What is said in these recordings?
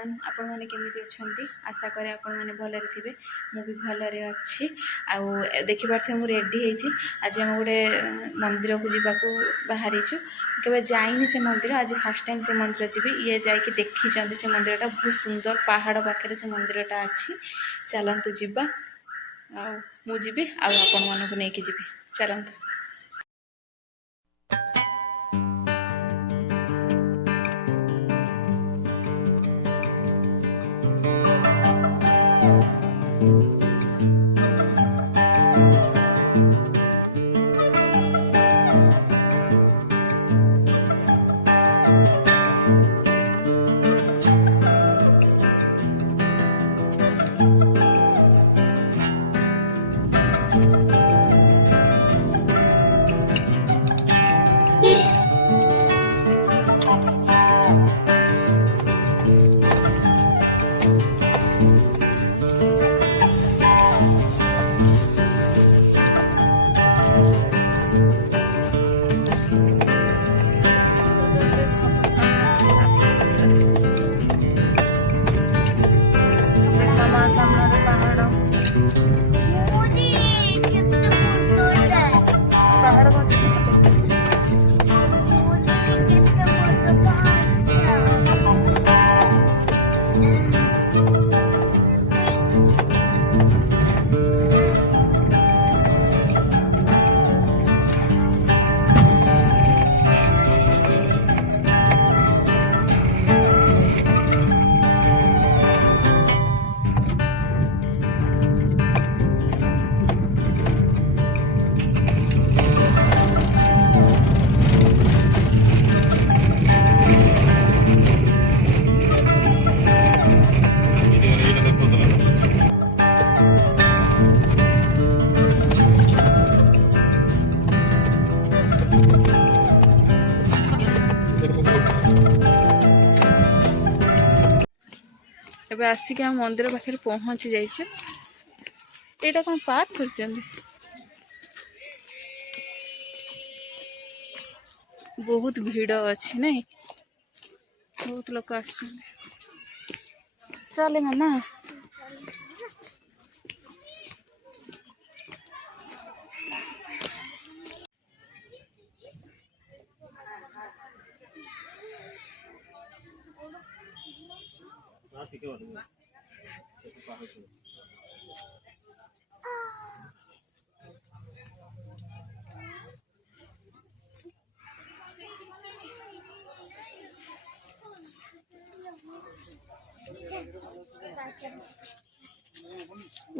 Everyone आपण मैंने केमी अच्छा आशा करे आपण मैंने भलरे थे मु भी भलरे अच्छी आउ देखिपे मुझे रेडी होती आज आम गोटे मंदिर को जावाक बाहरी केवे जाइनी से मंदिर आज फास्ट टाइम से मंदिर जी ये जाकि देखी से मंदिरटा बहुत सुंदर पहाड़ पाखे से मंदिरटा अच्छी चलतु जीवा आजी आपण मानक नहीं जी चलतु। एबे आसिक हम मंदिर पाखे पहुँची जाइए यहाँ कौन पार्क कर बहुत भीड़ अच्छी नहीं बहुत लोग चले ना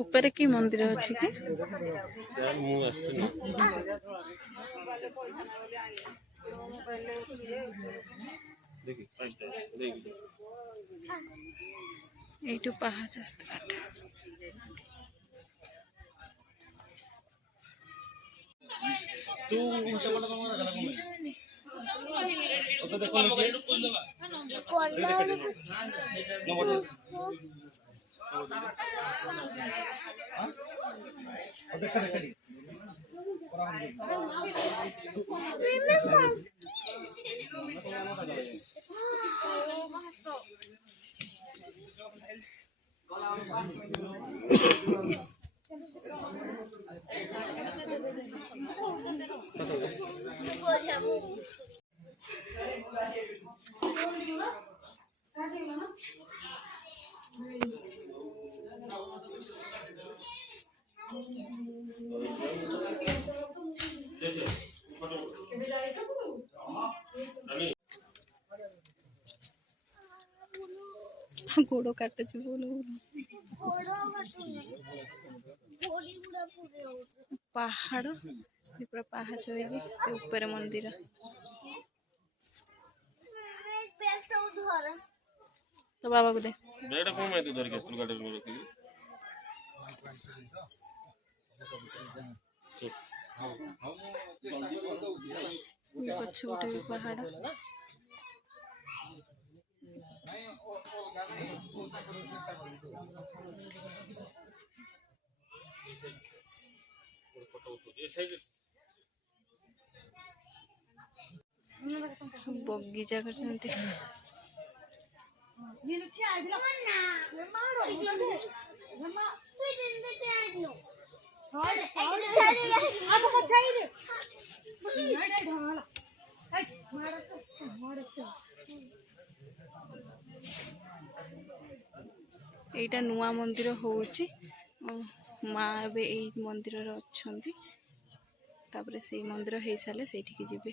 ऊपर की मंदिर अच्छी कि यू पहाच स्टार्ट गोड़ काटे पहाड़ पूरा पहाच से ऊपर मंदिर तो बाबा को दे पछ गोटे पहाड़ बगीचा कर এইটা ନୂଆ ମନ୍ଦିର ହଉଛି ମା ଏବେ ଏଇ ମନ୍ଦିରରେ ଅଛନ୍ତି ତାପରେ ସେଇ ମନ୍ଦିର ହେଇସାରିଲେ ସେଇଠିକି ଯିବେ।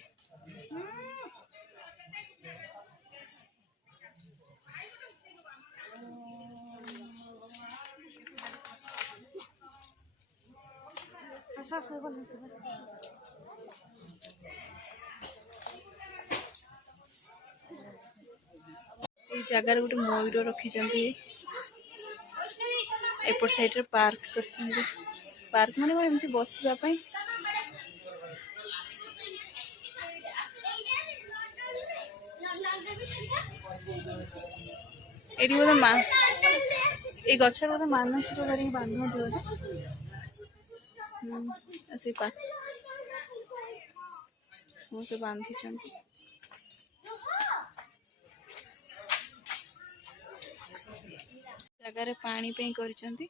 এই ଜାଗାରେ ଗୋଟେ ମୟୂର ରଖିଛନ୍ତି ଏପଟ ସାଇଡରେ ପାର୍କ କରିଛନ୍ତି ପାର୍କ ମାନେ ଏମିତି ବସିବା ପାଇଁ ଏଠି ବୋଧେ ମା ଏଇ ଗଛରେ ବୋଧେ ମାନସିକ କରିକି ବାନ୍ଧନ୍ତି ବୋଧେ ସେ ସମସ୍ତେ ବାନ୍ଧିଛନ୍ତି। ଜାଗାରେ ପାଣି ପାଇଁ କରିଛନ୍ତି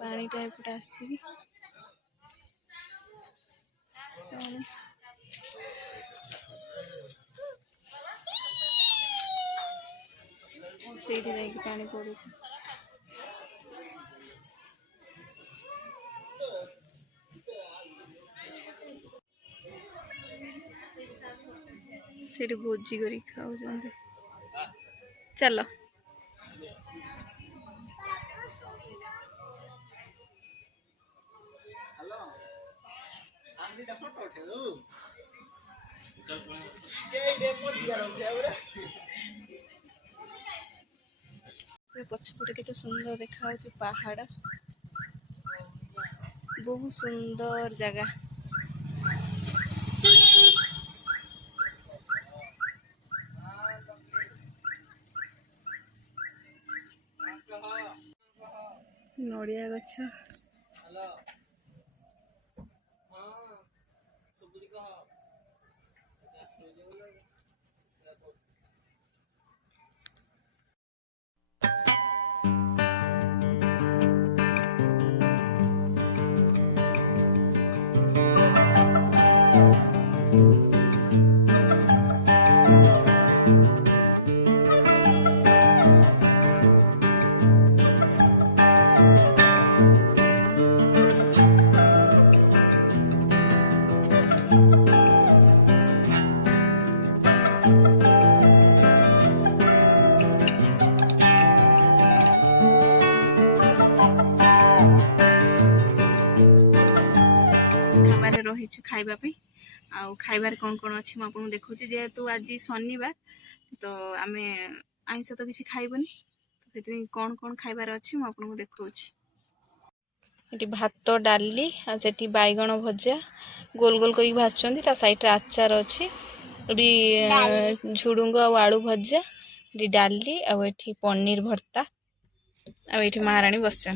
ପାଣିଟା ଏପଟେ ଆସିକି ସେଇଠି ଯାଇକି ପାଣି ପଡୁଛି। ସେଇଠି ଭୋଜି କରି ଖାଉଛନ୍ତି ଚାଲ। ପଛପଟେ କେତେ ସୁନ୍ଦର ଦେଖାଯାଉଛି ପାହାଡ଼ ବହୁତ ସୁନ୍ଦର ଜାଗା। ନଡ଼ିଆ ଗଛ ढाबारे रहीछु खाइबा पे आउ खाइबार कौन कौन अच्छी मैं आपको देखा जेहेतु आज शनिवार तो आम आइंस तो किसी खाइबनी तो से कौन कौन खाइबार अच्छी मैं आपको देखा भात डाली आठी बैगण भजा गोल गोल कर भाजुंट साइड्रे आचार अच्छी झुडुंग आलू भजा डाली आठी पनीर भर्ता आठी महाराणी बस।